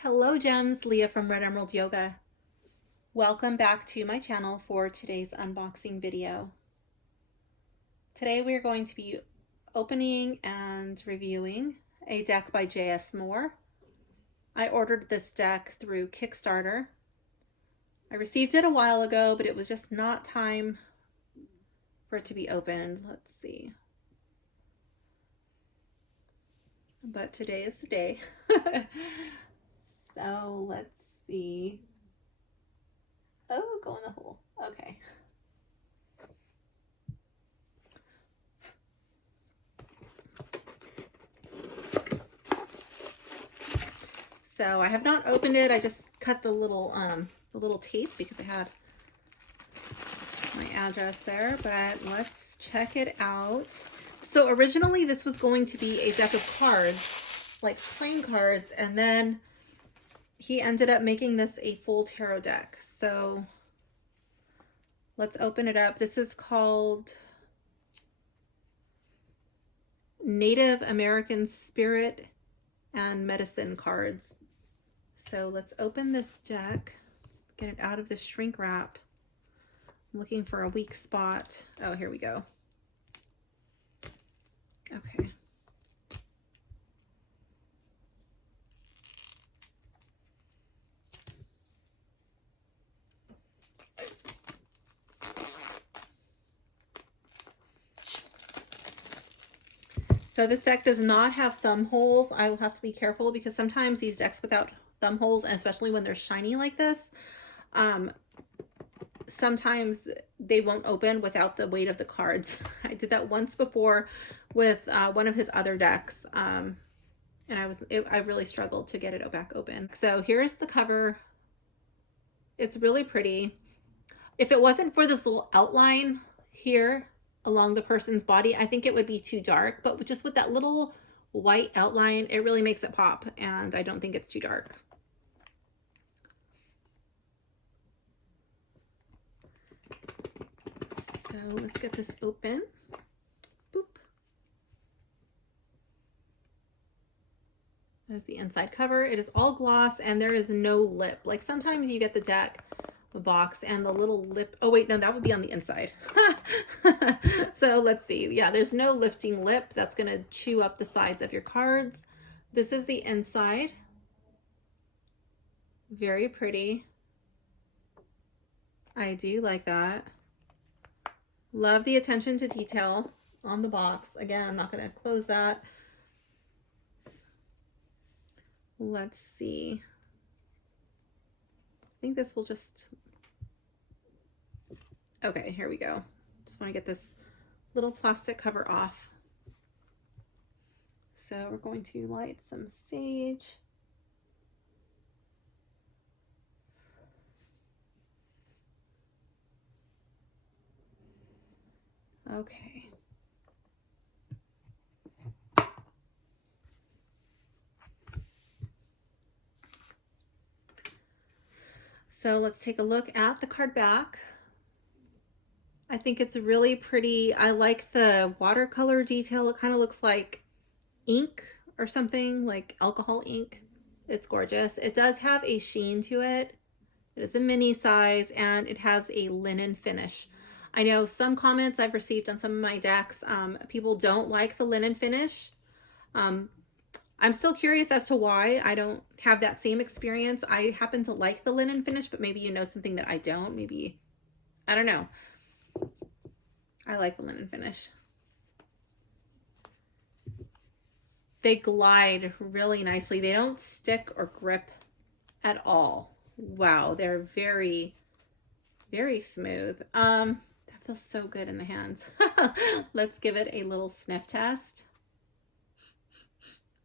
Hello gems, Leah from Red Emerald Yoga. Welcome back to my channel for today's unboxing video. Today we are going to be opening and reviewing a deck by J.S. Moore. I ordered this deck through Kickstarter. I received it a while ago, but it was just not time for it to be opened. Let's see. But today is the day. So let's see. Oh, go in the hole. Okay. So I have not opened it. I just cut the little tape because I had my address there, but let's check it out. So originally this was going to be a deck of cards, like playing cards, and then he ended up making this a full tarot deck. So let's open it up. This is called Native American Spirit and Medicine cards. So let's open this deck, get it out of the shrink wrap. I'm looking for a weak spot. Oh, here we go. Okay. So this deck does not have thumb holes. I will have to be careful because sometimes these decks without thumb holes, and especially when they're shiny like this, sometimes they won't open without the weight of the cards. I did that once before with one of his other decks, and I really struggled to get it back open. So here's the cover. It's really pretty. If it wasn't for this little outline here along the person's body, I think it would be too dark, but just with that little white outline, it really makes it pop, and I don't think it's too dark. So let's get this open. Boop. There's the inside cover. It is all gloss and there is no lip. Like sometimes you get the deck box and the little lip. Oh wait, no, that would be on the inside. So let's see. Yeah, there's no lifting lip. That's going to chew up the sides of your cards. This is the inside. Very pretty. I do like that. Love the attention to detail on the box. Again, I'm not going to close that. Let's see. I think this will just... Okay, here we go. Just want to get this little plastic cover off. So we're going to light some sage. Okay. So let's take a look at the card back. I think it's really pretty. I like the watercolor detail. It kind of looks like ink or something, like alcohol ink. It's gorgeous. It does have a sheen to it. It is a mini size and it has a linen finish. I know some comments I've received on some of my decks, people don't like the linen finish. I'm still curious as to why. I don't have that same experience. I happen to like the linen finish, but maybe you know something that I don't. Maybe, I don't know. I like the linen finish. They glide really nicely. They don't stick or grip at all. Wow, they're very, very smooth. That feels so good in the hands. Let's give it a little sniff test.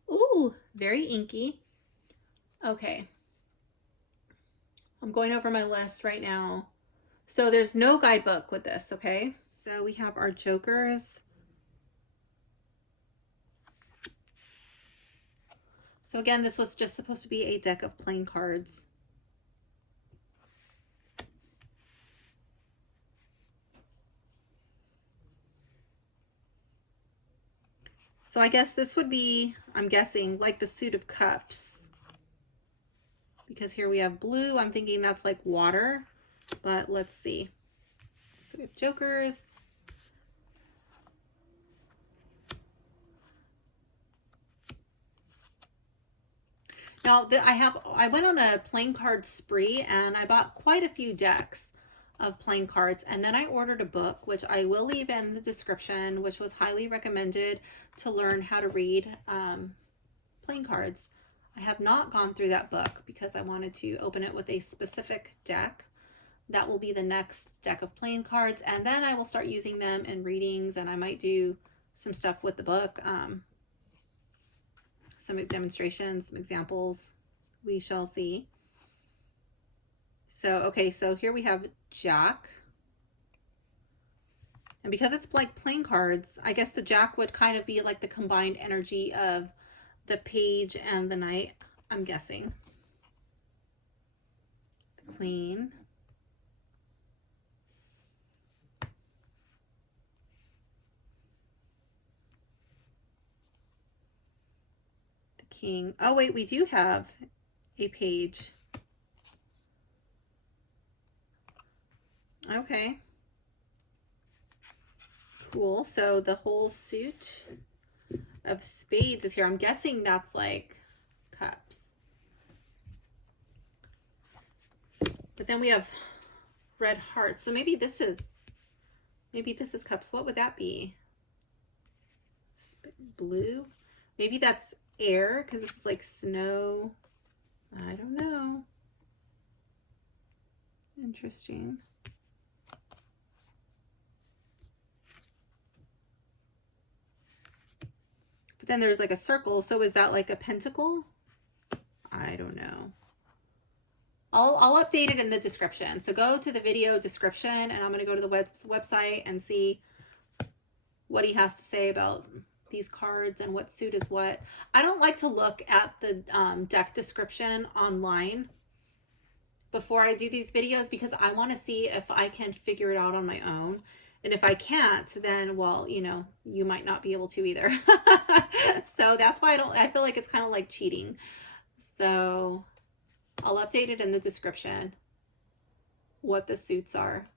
Ooh, very inky. Okay. I'm going over my list right now. So there's no guidebook with this, okay? So we have our jokers. So again, this was just supposed to be a deck of playing cards. So I guess this would be, I'm guessing, like the suit of cups. because here we have blue. I'm thinking that's like water, but let's see. So we have jokers. Now I went on a playing card spree and I bought quite a few decks of playing cards, and then I ordered a book, which I will leave in the description, which was highly recommended to learn how to read playing cards. I have not gone through that book because I wanted to open it with a specific deck. That will be the next deck of playing cards, and then I will start using them in readings, and I might do some stuff with the book, some demonstrations, some examples. We shall see. So, okay, so here we have Jack. And because it's like playing cards, I guess the Jack would kind of be like the combined energy of the Page and the Knight, I'm guessing. The Queen. The King. Oh, wait, we do have a Page. Okay. Cool. So the whole suit of spades is here. I'm guessing that's like cups. But then we have red hearts. So maybe this is cups. What would that be? Blue? Maybe that's air because this is like snow. I don't know. Interesting. But then there's like a circle. So is that like a pentacle? I don't know. I'll update it in the description. So go to the video description, and I'm going to go to the website and see what he has to say about these cards and what suit is what. I don't like to look at the deck description online before I do these videos because I want to see if I can figure it out on my own. And if I can't, then, well, you know, you might not be able to either. So that's why I feel like it's kind of like cheating. So I'll update it in the description what the suits are.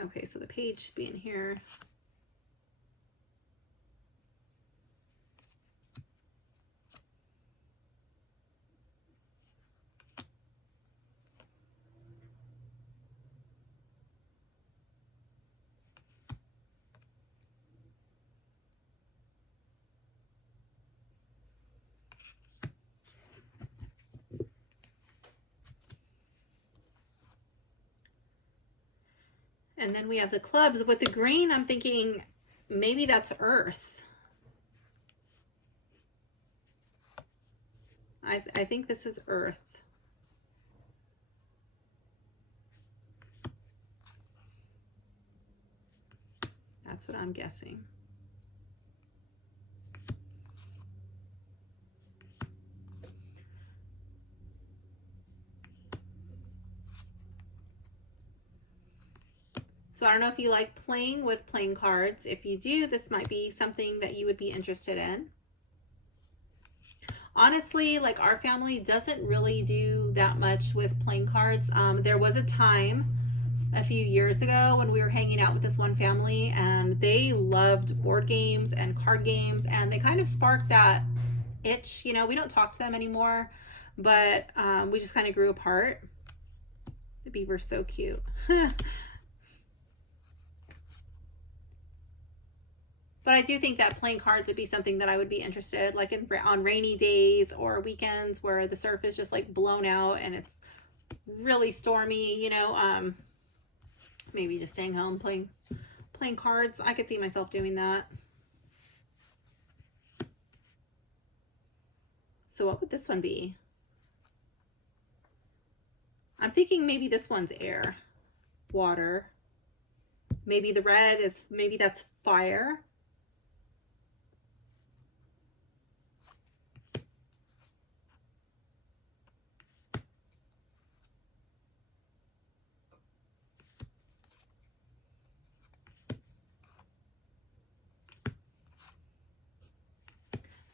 Okay, so the Page should be in here. And then we have the clubs. With the green, I'm thinking maybe that's earth. I think this is earth. That's what I'm guessing. So I don't know if you like playing with playing cards. If you do, this might be something that you would be interested in. Honestly, like our family doesn't really do that much with playing cards. There was a time a few years ago when we were hanging out with this one family and they loved board games and card games, and they kind of sparked that itch. You know, we don't talk to them anymore, but we just kind of grew apart. The beaver's so cute. But I do think that playing cards would be something that I would be interested, like on rainy days or weekends where the surf is just like blown out and it's really stormy, you know, maybe just staying home playing cards. I could see myself doing that. So what would this one be? I'm thinking maybe this one's air, water. Maybe the red is, maybe that's fire.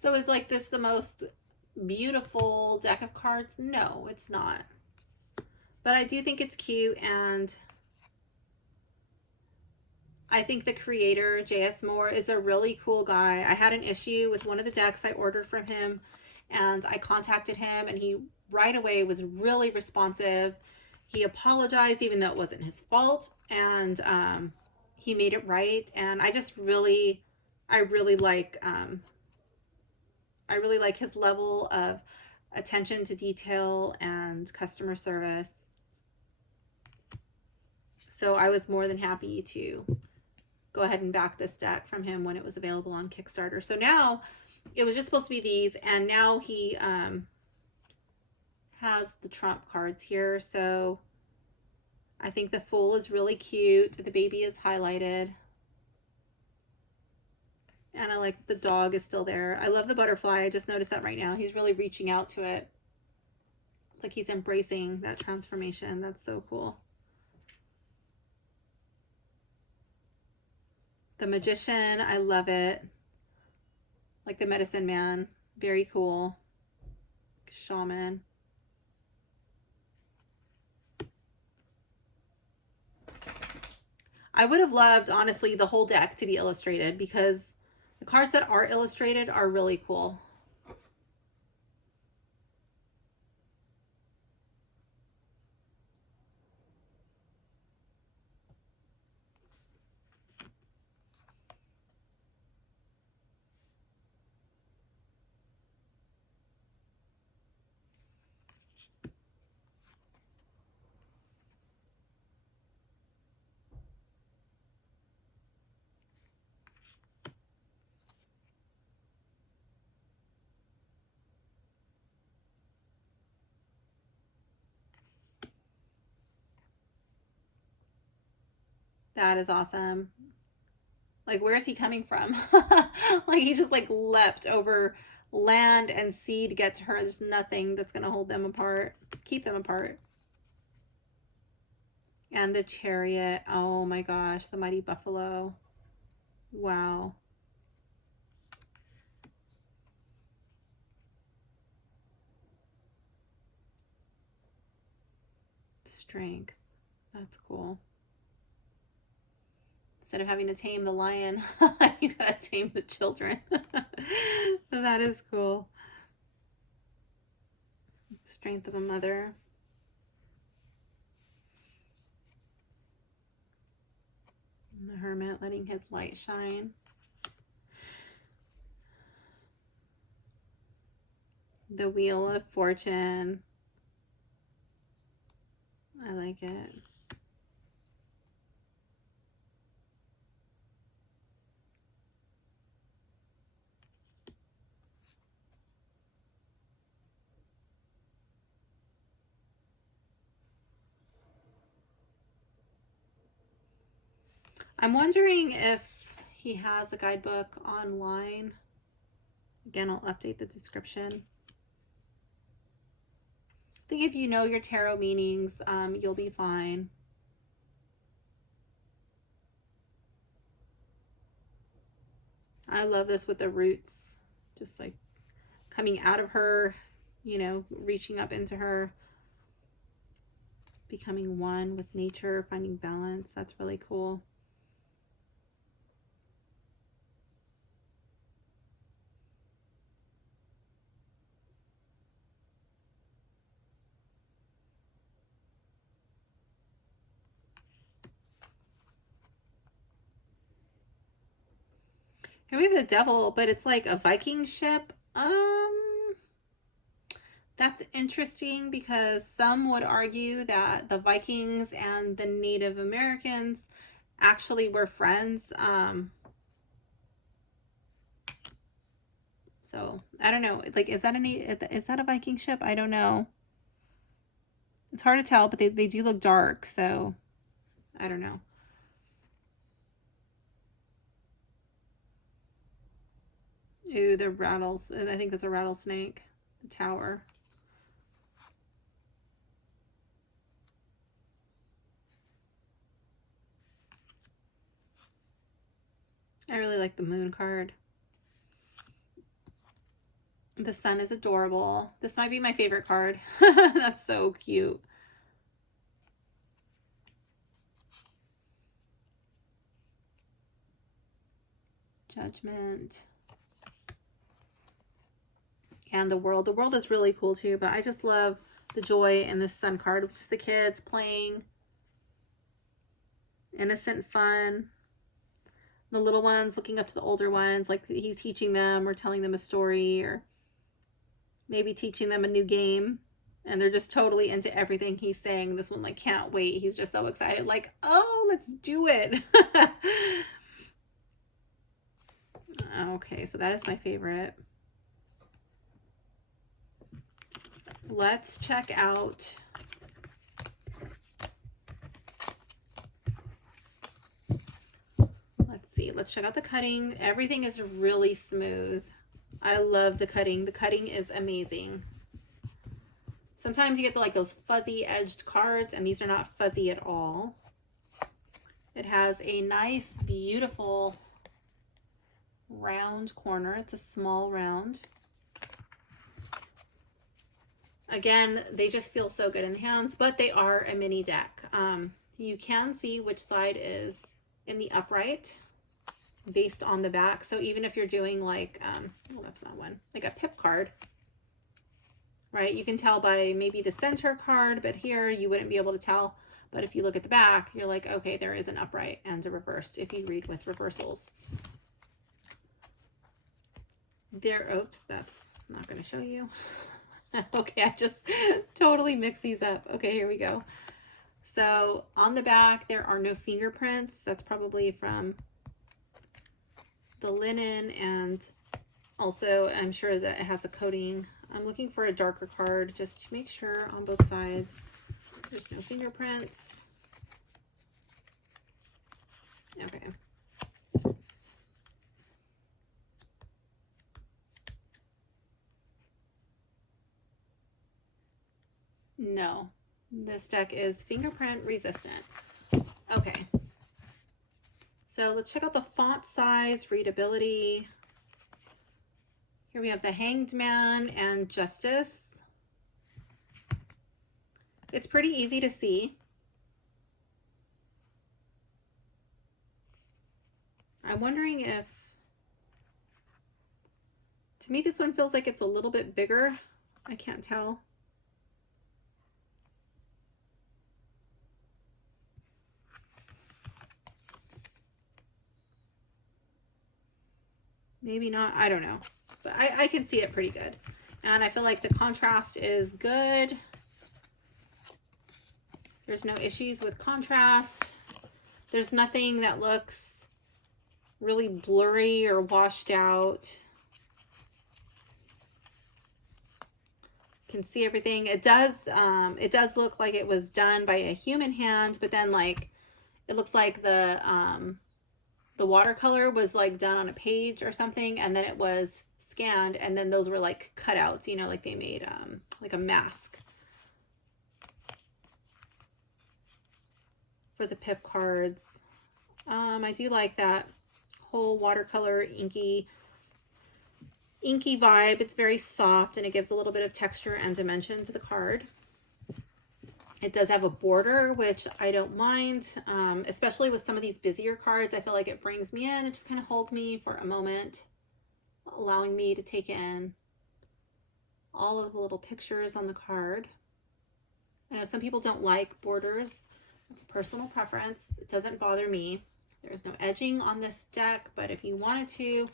So is like this the most beautiful deck of cards? No, it's not. But I do think it's cute, and I think the creator, J.S. Moore, is a really cool guy. I had an issue with one of the decks I ordered from him, and I contacted him, and he right away was really responsive. He apologized, even though it wasn't his fault, and he made it right. And I just really, I really like, I really like his level of attention to detail and customer service. So I was more than happy to go ahead and back this deck from him when it was available on Kickstarter. So now it was just supposed to be these, and now he has the trump cards here. So I think the Fool is really cute. The baby is highlighted. And I like the dog is still there. I love the butterfly. I just noticed that right now. He's really reaching out to it. Like he's embracing that transformation. That's so cool. The Magician, I love it. Like the Medicine Man, very cool. Shaman. I would have loved, honestly, the whole deck to be illustrated, because the cards that are illustrated are really cool. That is awesome. Like, where is he coming from? Like, he just like leapt over land and sea to get to her. There's nothing that's going to hold them apart, keep them apart. And the Chariot. Oh my gosh, the Mighty Buffalo. Wow. Strength. That's cool. Instead of having to tame the lion, you gotta tame the children. That is cool. Strength of a mother. And the Hermit letting his light shine. The Wheel of Fortune. I like it. I'm wondering if he has a guidebook online. Again, I'll update the description. I think if you know your tarot meanings, you'll be fine. I love this with the roots, just like coming out of her, you know, reaching up into her, becoming one with nature, finding balance. That's really cool. Here we have the Devil, but it's like a Viking ship. That's interesting, because some would argue that the Vikings and the Native Americans actually were friends. So I don't know. Like, is that a Viking ship? I don't know. It's hard to tell, but they do look dark, so I don't know. Ooh, the rattles. I think that's a rattlesnake. The tower. I really like the Moon card. The sun is adorable. This might be my favorite card. That's so cute. Judgment. And the world. The world is really cool too, but I just love the joy in this sun card, which is the kids playing. Innocent fun. The little ones looking up to the older ones, like he's teaching them or telling them a story or maybe teaching them a new game. And they're just totally into everything he's saying. This one like can't wait. He's just so excited, like, oh, let's do it. Okay, so that is my favorite. Let's check out let's check out the cutting. Everything is really smooth. I love the cutting. The cutting is amazing. Sometimes you get like those fuzzy edged cards, and these are not fuzzy at all. It has a nice, beautiful round corner. It's a small round. Again, they just feel so good in the hands, but they are a mini deck. You can see which side is in the upright based on the back. So even if you're doing like, well, that's not one, like a pip card, right? You can tell by maybe the center card, but here you wouldn't be able to tell. But if you look at the back, you're like, okay, there is an upright and a reversed if you read with reversals. There, oops, that's not going to show you. Okay, I just totally mixed these up. Okay, here we go. So on the back, there are no fingerprints. That's probably from the linen, and also I'm sure that it has a coating. I'm looking for a darker card just to make sure on both sides there's no fingerprints. Okay. No, this deck is fingerprint resistant. Okay. So let's check out the font size, readability. Here we have the Hanged Man and Justice. It's pretty easy to see. I'm wondering if, to me, this one feels like it's a little bit bigger. I can't tell. Maybe not, I don't know, but I can see it pretty good. And I feel like the contrast is good. There's no issues with contrast. There's nothing that looks really blurry or washed out. You can see everything. It does look like it was done by a human hand, but then like it looks like the watercolor was like done on a page or something, and then it was scanned, and then those were like cutouts, you know, like they made like a mask for the pip cards. I do like that whole watercolor inky vibe. It's very soft and it gives a little bit of texture and dimension to the card. It does have a border, which I don't mind, especially with some of these busier cards. I feel like it brings me in. It just kind of holds me for a moment, allowing me to take in all of the little pictures on the card. I know some people don't like borders. It's a personal preference. It doesn't bother me. There's no edging on this deck, but if you wanted to, you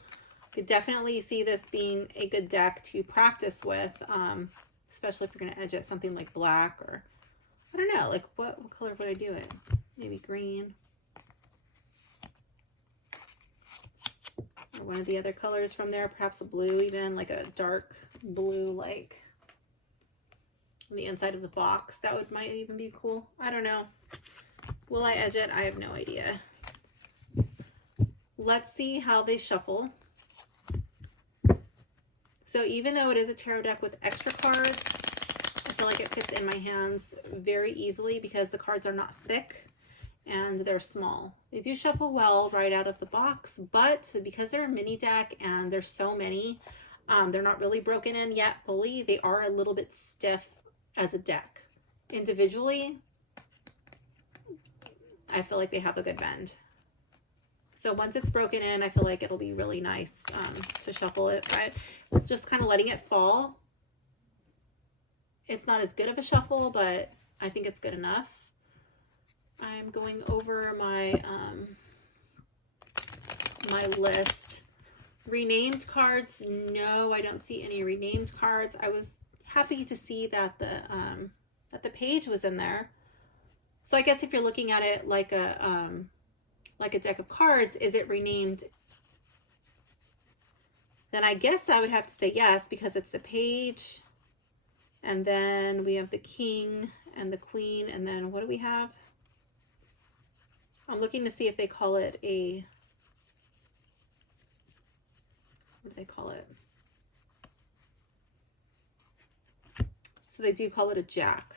could definitely see this being a good deck to practice with, especially if you're going to edge it something like black or, I don't know, like what color would I do it? Maybe green. Or one of the other colors from there, perhaps a blue even, like a dark blue, like on the inside of the box. That might even be cool. I don't know. Will I edge it? I have no idea. Let's see how they shuffle. So even though it is a tarot deck with extra cards, I feel like it fits in my hands very easily because the cards are not thick and they're small. They do shuffle well right out of the box, but because they're a mini deck and there's so many, They're not really broken in yet fully. They are a little bit stiff as a deck. Individually, I feel like they have a good bend. So once it's broken in, I feel like it'll be really nice to shuffle it. But just kind of letting it fall. It's not as good of a shuffle, but I think it's good enough. I'm going over my my list. Renamed cards, no, I don't see any renamed cards. I was happy to see that the page was in there. So I guess if you're looking at it like a deck of cards, is it renamed? Then I guess I would have to say yes, because it's the page, and then we have the king and the queen, and then what do we have? I'm looking to see if they call it a, what do they call it? So they do call it a jack.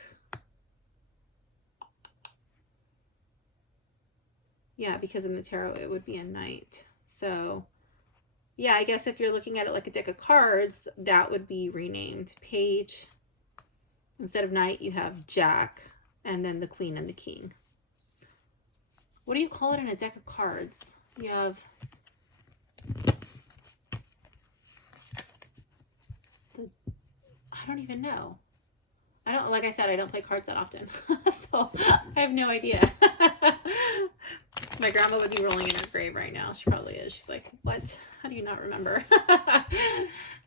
Yeah, because in the tarot it would be a knight. So yeah, I guess if you're looking at it like a deck of cards, that would be renamed page. Instead of knight, you have jack, and then the queen and the king. What do you call it in a deck of cards? You have I don't even know. I don't, like I said, I don't play cards that often. So I have no idea. My grandma would be rolling in her grave right now. She probably is. She's like, what? How do you not remember?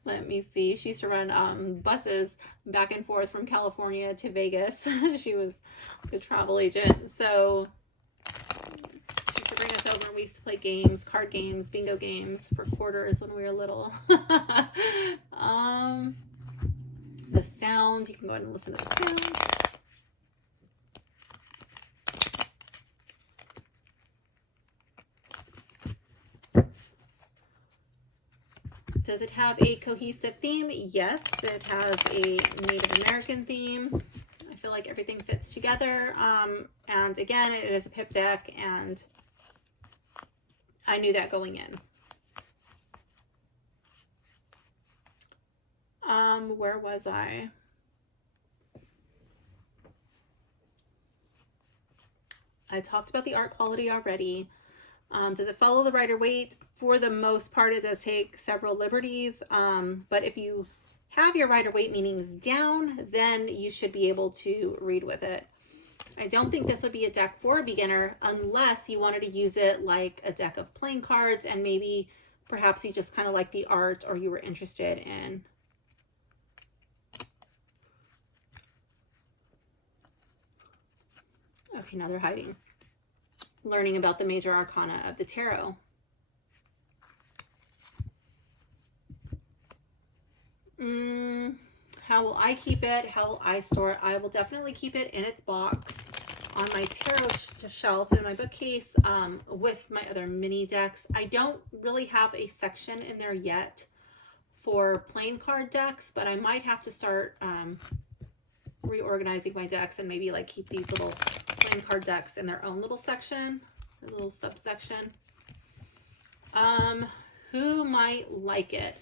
Let me see. She used to run buses back and forth from California to Vegas. She was a travel agent. So she used to bring us over and we used to play games, card games, bingo games for quarters when we were little. The sound, you can go ahead and listen to the sound. Does it have a cohesive theme? Yes, it has a Native American theme. I feel like everything fits together. And again, it is a pip deck, and I knew that going in. Where was I? I talked about the art quality already. Does it follow the Rider-Waite? For the most part, it does take several liberties. But if you have your Rider-Waite meanings down, then you should be able to read with it. I don't think this would be a deck for a beginner unless you wanted to use it like a deck of playing cards, and maybe perhaps you just kind of like the art, or you were interested in okay, now they're hiding. Learning about the major arcana of the tarot. How will I keep it? How will I store it? I will definitely keep it in its box on my tarot shelf in my bookcase with my other mini decks. I don't really have a section in there yet for playing card decks, but I might have to start reorganizing my decks and maybe like keep these little playing card decks in their own little section, a little subsection. Who might like it?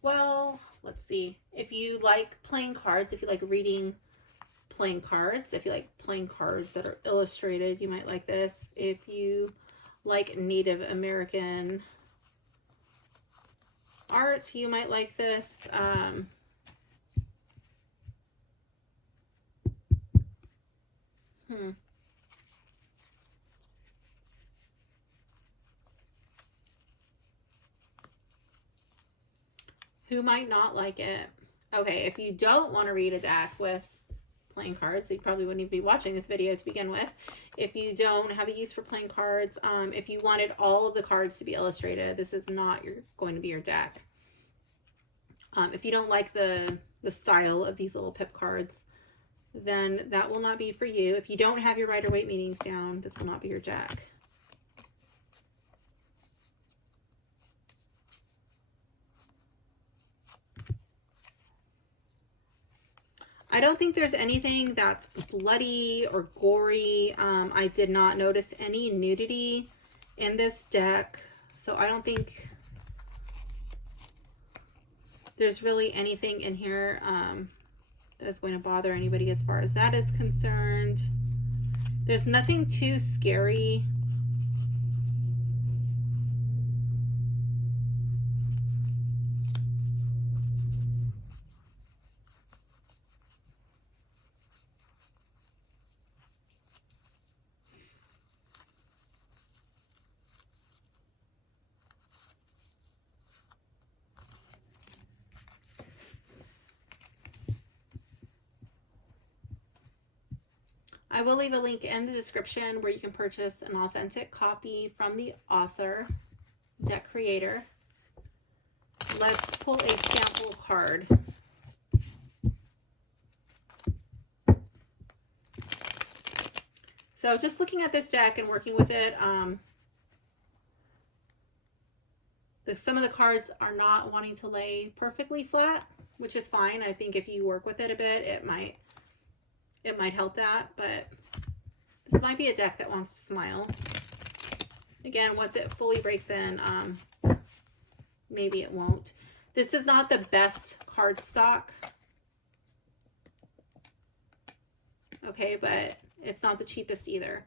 Well, let's see. If you like playing cards, if you like reading playing cards, if you like playing cards that are illustrated, you might like this. If you like Native American art, you might like this. Who might not like it? Okay, if you don't want to read a deck with playing cards, you probably wouldn't even be watching this video to begin with. If you don't have a use for playing cards, if you wanted all of the cards to be illustrated, this is not going to be your deck. If you don't like the style of these little pip cards, then that will not be for you. If you don't have your Rider-Waite meanings down, this will not be your deck. I don't think there's anything that's bloody or gory. I did not notice any nudity in this deck, so I don't think there's really anything in here that's going to bother anybody as far as that is concerned. There's nothing too scary. I will leave a link in the description where you can purchase an authentic copy from the author, deck creator. Let's pull a sample card. So just looking at this deck and working with it, some of the cards are not wanting to lay perfectly flat, which is fine. I think if you work with it a bit, it might help that, but this might be a deck that wants to smile. Again, once it fully breaks in, maybe it won't. This is not the best card stock. Okay, but it's not the cheapest either.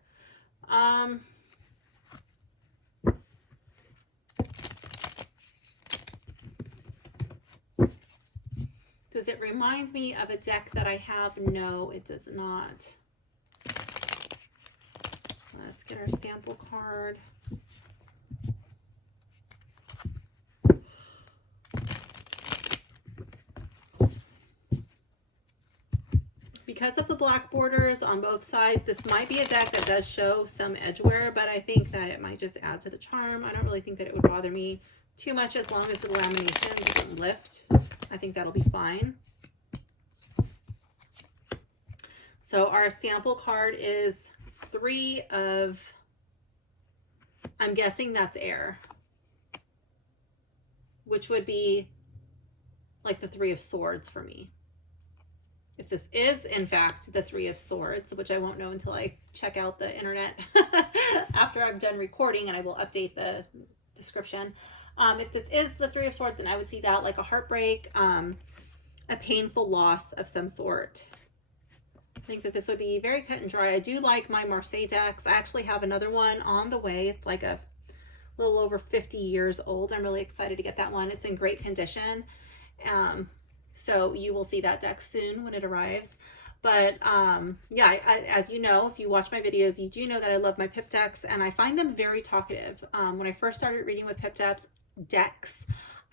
Does it remind me of a deck that I have? No, it does not. Let's get our sample card. Because of the black borders on both sides, this might be a deck that does show some edge wear, but I think that it might just add to the charm. I don't really think that it would bother me too much as long as the lamination doesn't lift. I think that'll be fine. So our sample card is 3 of, I'm guessing that's air, which would be like the 3 of swords for me. If this is in fact the 3 of swords, which I won't know until I check out the internet after I'm done recording, and I will update the description. If this is the 3 of swords, then I would see that like a heartbreak, a painful loss of some sort. I think that this would be very cut and dry. I do like my Marseille decks. I actually have another one on the way. It's like a little over 50 years old. I'm really excited to get that one. It's in great condition. So you will see that deck soon when it arrives. But yeah, as you know, if you watch my videos, you do know that I love my pip decks, and I find them very talkative. When I first started reading with pip decks,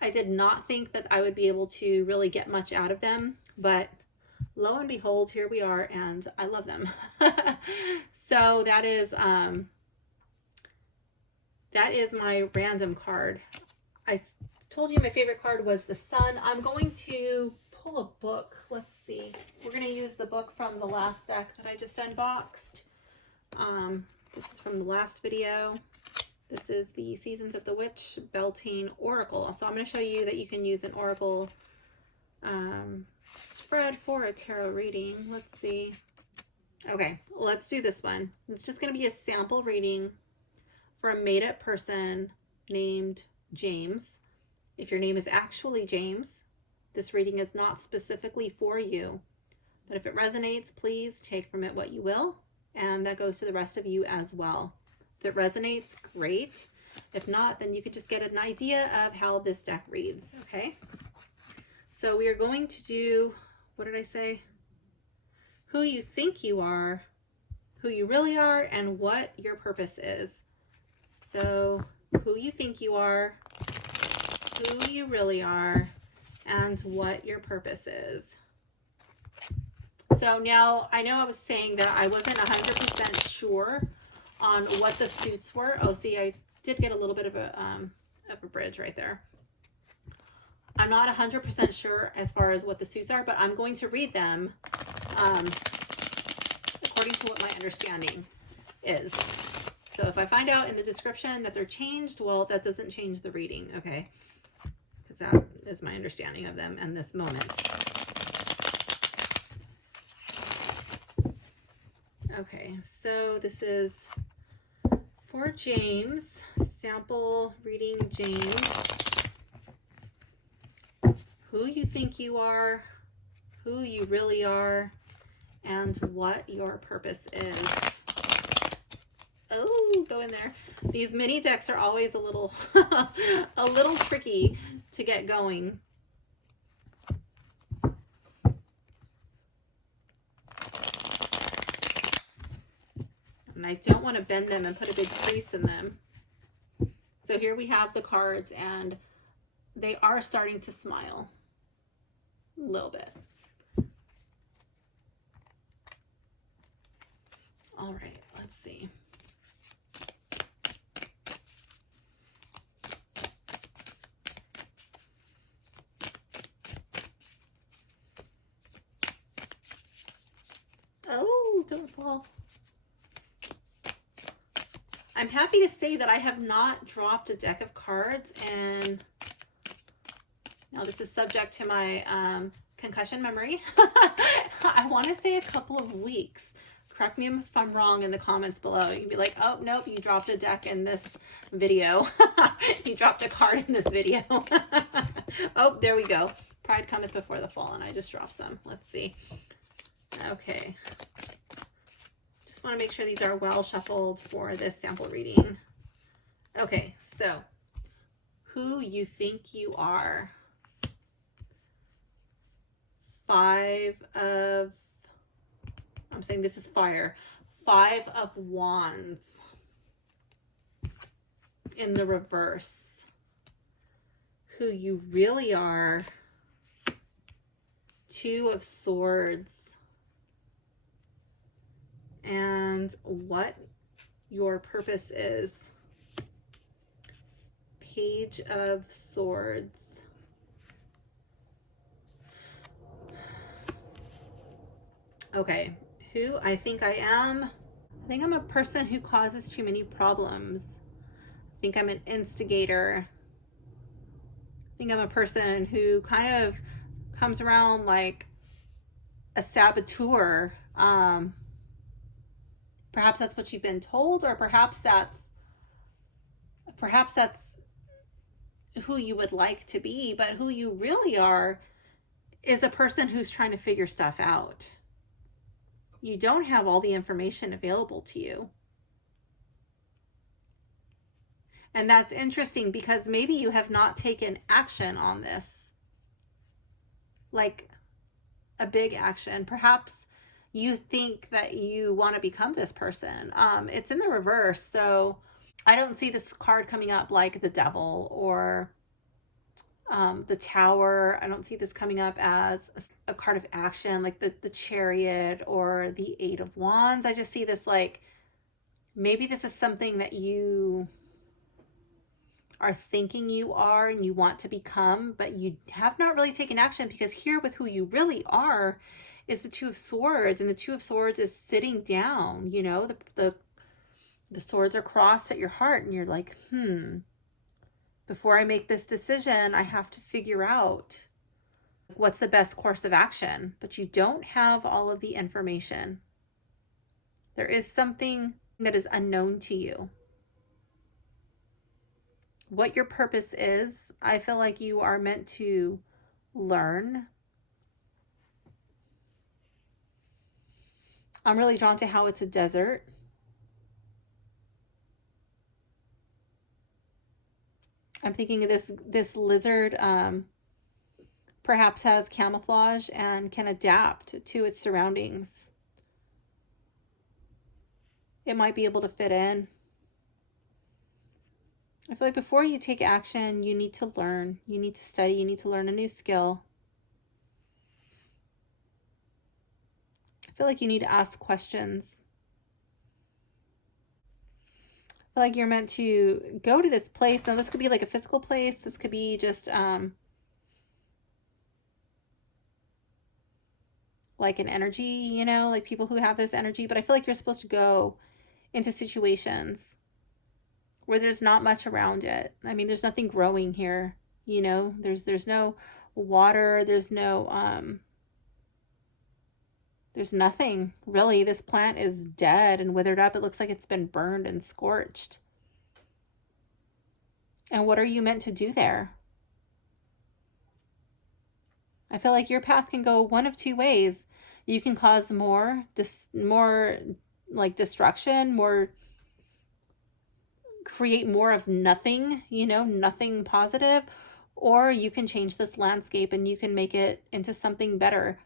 I did not think that I would be able to really get much out of them, but lo and behold, here we are, and I love them. So that is my random card. I told you my favorite card was the Sun. I'm going to pull a book. Let's see. We're going to use the book from the last deck that I just unboxed. This is from the last video. This is the Seasons of the Witch Beltane Oracle. So I'm going to show you that you can use an Oracle spread for a tarot reading. Let's see. Okay, let's do this one. It's just going to be a sample reading for a made-up person named James. If your name is actually James, this reading is not specifically for you. But if it resonates, please take from it what you will. And that goes to the rest of you as well. If it resonates, great. If not, then you could just get an idea of how this deck reads, okay? So we are going to do, what did I say? Who you think you are, who you really are, and what your purpose is. So who you think you are, who you really are, and what your purpose is. So now, I know I was saying that I wasn't 100% sure on what the suits were. Oh, see, I did get a little bit of a bridge right there. I'm not 100% sure as far as what the suits are, but I'm going to read them according to what my understanding is. So if I find out in the description that they're changed, well, that doesn't change the reading, okay? Because that is my understanding of them in this moment. Okay, so this is for James, sample reading James. who you think you are, who you really are, and what your purpose is. Oh, go in there. These mini decks are always a little a little tricky to get going. And I don't want to bend them and put a big crease in them. So here we have the cards, and they are starting to smile a little bit. All right, let's see. Oh, don't fall. I'm happy to say that I have not dropped a deck of cards, and now this is subject to my concussion memory. I want to say a couple of weeks. Correct me if I'm wrong in the comments below. You can be like, oh, nope, you dropped a deck in this video. You dropped a card in this video. Oh, there we go. Pride cometh before the fall, and I just dropped some. Let's see. Okay. Just want to make sure these are well shuffled for this sample reading. Okay, so who you think you are. 5 of, I'm saying this is fire. 5 of Wands in the reverse. Who you really are. 2 of Swords. And what your purpose is. Page of Swords. Okay, who I think I am. I think I'm a person who causes too many problems. I think I'm an instigator. I think I'm a person who kind of comes around like a saboteur. Perhaps that's what you've been told, or perhaps that's who you would like to be, but who you really are is a person who's trying to figure stuff out. You don't have all the information available to you. And that's interesting because maybe you have not taken action on this, like a big action. Perhaps you think that you want to become this person. It's in the reverse, so I don't see this card coming up like the Devil or the Tower. I don't see this coming up as a card of action like the Chariot or the 8 of Wands. I just see this like maybe this is something that you are thinking you are and you want to become, but you have not really taken action, because here with who you really are is the 2 of Swords, and the 2 of Swords is sitting down. You know, the swords are crossed at your heart, and you're like, before I make this decision, I have to figure out what's the best course of action. But you don't have all of the information. There is something that is unknown to you. What your purpose is, I feel like you are meant to learn. I'm really drawn to how it's a desert. I'm thinking of this lizard perhaps has camouflage and can adapt to its surroundings. It might be able to fit in. I feel like before you take action, you need to learn. You need to study. You need to learn a new skill. I feel like you need to ask questions. I feel like you're meant to go to this place. Now, this could be like a physical place. This could be just like an energy, you know, like people who have this energy. But I feel like you're supposed to go into situations where there's not much around it. I mean, there's nothing growing here, you know, there's no water, there's nothing really. This plant is dead and withered up. It looks like it's been burned and scorched. And what are you meant to do there? I feel like your path can go one of two ways. You can cause more like destruction, more, create more of nothing, nothing positive, or you can change this landscape and you can make it into something better.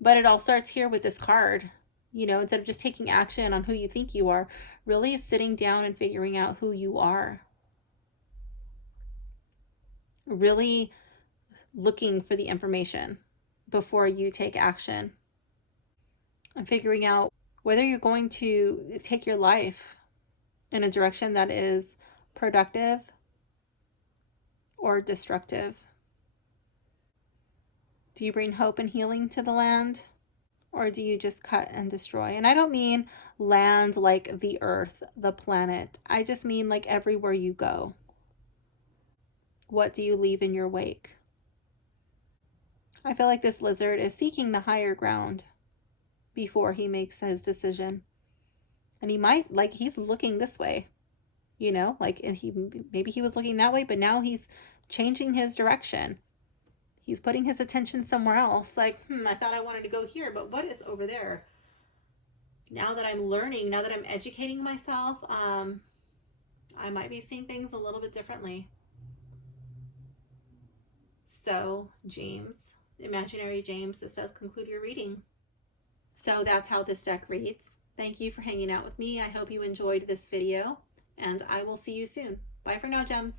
But it all starts here with this card. Instead of just taking action on who you think you are, really sitting down and figuring out who you are. Really looking for the information before you take action. And figuring out whether you're going to take your life in a direction that is productive or destructive. Do you bring hope and healing to the land? Or do you just cut and destroy? And I don't mean land like the earth, the planet. I just mean like everywhere you go. What do you leave in your wake? I feel like this lizard is seeking the higher ground before he makes his decision. And he might, like, he's looking this way, like maybe he was looking that way, but now he's changing his direction. He's putting his attention somewhere else. Like, I thought I wanted to go here, but what is over there? Now that I'm learning, now that I'm educating myself, I might be seeing things a little bit differently. So, James, imaginary James, this does conclude your reading. So that's how this deck reads. Thank you for hanging out with me. I hope you enjoyed this video, and I will see you soon. Bye for now, gems.